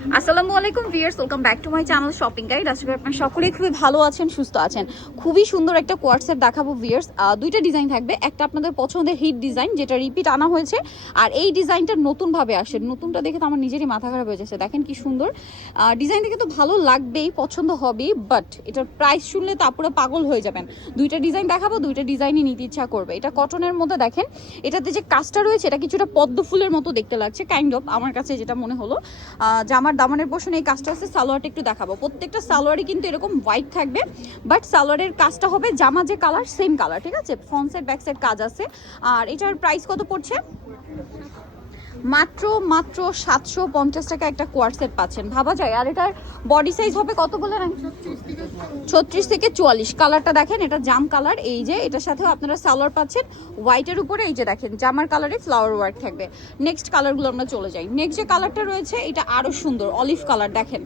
আসসালামু আলাইকুম viewers welcome back to my channel shopping guide. আশা করি আপনারা সকলেই খুবই ভালো আছেন সুস্থ আছেন। খুবই সুন্দর একটা কোয়ার্টসেট দেখাবো ভিয়ার্স দুইটা ডিজাইন থাকবে একটা আপনাদের পছন্দের হিট ডিজাইন যেটা রিপিট আনা হয়েছে আর এই ডিজাইনটা নতুনভাবে আসে নতুনটা দেখে তো আমার নিজেরই মাথা খারাপ হয়ে যাচ্ছে। দেখেন কি সুন্দর। ডিজাইন দেখে তো ভালো লাগবেই পছন্দ হবেই বাট এটার প্রাইস শুনলে তো আপুরা পাগল হয়ে যাবেন। দুইটা ডিজাইন দেখাবো দুইটা ডিজাইনই নিতে ইচ্ছা করবে। এটা কটনের মধ্যে দেখেন এটাতে যে কাজটা রয়েছে এটা কিছুটা পদ্ম ফুলের মতো দেখতে লাগছে কাইন্ড অফ আমার কাছে যেটা মনে হলো। আহ, জামার দামানের পোষণ এই কাজটা হচ্ছে সালোয়ারটা একটু দেখাবো। প্রত্যেকটা সালোয়ারই কিন্তু এরকম হোয়াইট থাকবে বাট সালোয়ারের কাজটা হবে জামা যে কালার সেম কালার ঠিক আছে? ফ্রন্ট সাইড ব্যাক সাইড কাজ আছে। আর এটার প্রাইস কত পড়ছে? মাত্র মাত্র সাতশো পঞ্চাশ টাকা একটা কোয়ারসেট পাচ্ছেন। ভাবা যায়। আর এটার বডি সাইজ হবে কত বলে ছত্রিশ থেকে চুয়াল্লিশ। কালারটা দেখেন, এটা জাম কালার এই যে, এটার সাথেও আপনারা সালোয়ার পাচ্ছেন। হোয়াইটের উপরে এই যে দেখেন, জামার কালারে ফ্লাওয়ার ওয়ার্ক থাকবে। নেক্সট কালারগুলো আমরা চলে যাই। নেক্সট যে কালারটা রয়েছে, এটা আরও সুন্দর অলিভ কালার দেখেন,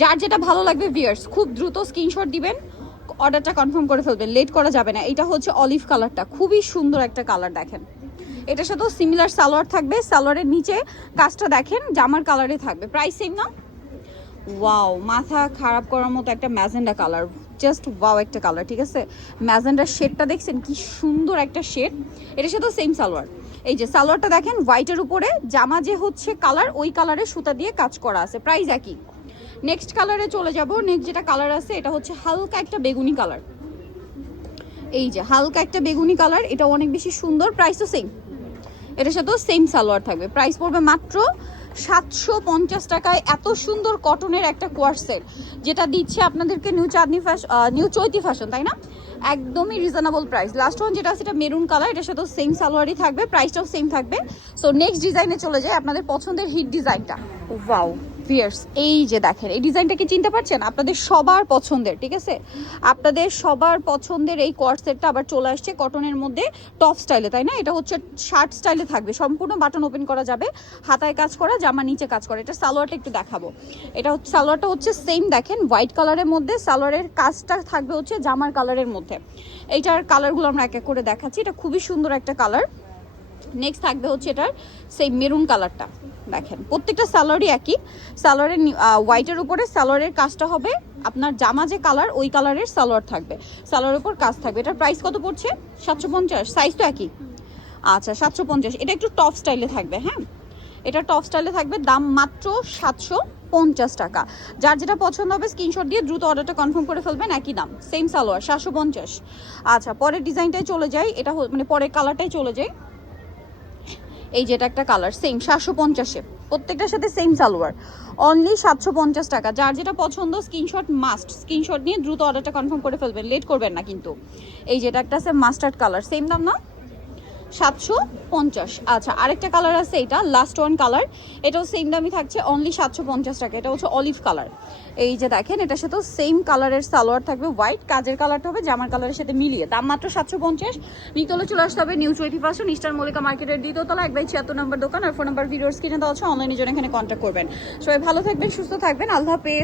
যার যেটা ভালো লাগবে ভিয়ার্স খুব দ্রুত স্ক্রিনশট দিবেন। অর্ডারটা কনফার্ম করে ফেলবেন। লেট করা যাবে না। এটা হচ্ছে অলিভ কালারটা খুবই সুন্দর একটা কালার দেখেন। এটার সাথেও সিমিলার সালোয়ার থাকবে। সালোয়ারের নিচে কাজটা দেখেন, জামার কালারে থাকবে। প্রাইস সেম না? ওয়াও মাথা খারাপ করার মতো একটা ম্যাজেন্ডা কালার জাস্ট ওয়াও একটা কালার ঠিক আছে? ম্যাজেন্ডার শেডটা দেখছেন, কি সুন্দর একটা শেড এটার সাথেও সেম সালোয়ার। এই যে সালোয়ারটা দেখেন হোয়াইটের উপরে। জামা যে হচ্ছে কালার ওই কালারে সুতা দিয়ে কাজ করা আছে। প্রাইস একই। নেক্সট কালারে চলে যাব। নেক্সট যেটা কালার আছে, এটা হচ্ছে হালকা একটা বেগুনি কালার এই যে হালকা একটা বেগুনি কালার এটা অনেক বেশি সুন্দর প্রাইসও সেম এটার সাথেও সেম সালোয়ার থাকবে। প্রাইস পড়বে মাত্র সাতশো পঞ্চাশ টাকায় এত সুন্দর কটনের একটা কোয়ার্সেট যেটা দিচ্ছে আপনাদেরকে New Chandni Fashion New Chaiti Fashion তাই না? একদমই রিজনেবল প্রাইস লাস্ট ওয়ান যেটা সেটা মেরুন কালার এটার সাথেও সেম সালোয়ারই থাকবে প্রাইসটাও সেম থাকবে। সো নেক্সট ডিজাইনে চলে যায় আপনাদের পছন্দের হিট ডিজাইনটা ওয়াও ফিয়ার্স, এই যে দেখেন, এই ডিজাইনটা কি চিনতে পারছেন? আপনাদের সবার পছন্দের, ঠিক আছে? আপনাদের সবার পছন্দের এই কোয়ার্সেটটা আবার চলে আসছে কটনের মধ্যে টপ স্টাইলে তাই না? এটা হচ্ছে শার্ট স্টাইলে থাকবে, সম্পূর্ণ বাটন ওপেন করা যাবে, হাতায় কাজ করা, জামা নিচে কাজ করা। এটা সালোয়ারটা একটু দেখাবো। এটা হচ্ছে, সালোয়ারটা হচ্ছে সেম দেখেন হোয়াইট কালারের মধ্যে, সালোয়ারের কাজটা থাকবে হচ্ছে জামার কালারের মধ্যে। এইটার কালারগুলো আমরা এক এক করে দেখাচ্ছি, এটা খুবই সুন্দর একটা কালার নেক্সট থাকবে হচ্ছে এটার সেই মেরুন কালারটা দেখেন, প্রত্যেকটা স্যালোয়ারই একই। স্যালোয়ারের হোয়াইটের উপরে স্যালোয়ারের কাজটা হবে। আপনার জামা যে কালার ওই কালারের সালোয়ার থাকবে। সালোয়ারের উপর কাজ থাকবে। এটার প্রাইস কত পড়ছে? সাতশো পঞ্চাশ। সাইজ তো একই। আচ্ছা সাতশো পঞ্চাশ। এটা একটু টপ স্টাইলে থাকবে হ্যাঁ? এটা টপ স্টাইলে থাকবে। দাম মাত্র সাতশো পঞ্চাশ টাকা। যার যেটা পছন্দ হবে স্ক্রিনশট দিয়ে দ্রুত অর্ডারটা কনফার্ম করে ফেলবেন। একই দাম সেম সালোয়ার সাতশো পঞ্চাশ। আচ্ছা পরের ডিজাইনটাই চলে যাই। এটা মানে পরের কালারটাই চলে যাই। এই যেটা একটা কালার সেম সাতশো পঞ্চাশে। প্রত্যেকটার সাথে সেম সালোয়ার। অনলি সাতশো পঞ্চাশ টাকা। যার যেটা পছন্দ স্ক্রিনশট মাস্ট স্ক্রিনশট নিয়ে দ্রুত অর্ডারটা কনফার্ম করে ফেলবেন। লেট করবেন না কিন্তু। এই যেটা একটা আছে মাস্টার্ড কালার সেম দাম না? সাতশো পঞ্চাশ। আচ্ছা আরেকটা কালার আছে এটা লাস্ট ওয়ান কালার এটাও সেম দামই থাকছে অনলি সাতশো পঞ্চাশ টাকা। এটা হচ্ছে অলিভ কালার এই যে দেখেন, এটার সাথেও সেম কালারের সালোয়ার থাকবে হোয়াইট কাজের কালারটা হবে জামার কালারের সাথে মিলিয়ে। দাম মাত্র সাতশো পঞ্চাশ। নিতলে চলে আসতে হবে New Chaiti Fashion Eastern Mallika মার্কেটের দ্বিতীয়তলা এক বাই ছিয়াত্তর নম্বর দোকান। আর ফোন নাম্বার ভিডিওর স্ক্রিনে দেওয়া আছে অনলাইনের জন্য এখানে কন্ট্যাক্ট করবেন। সবাই ভালো থাকবেন, সুস্থ থাকবেন। আল্লাহ হাফেজ।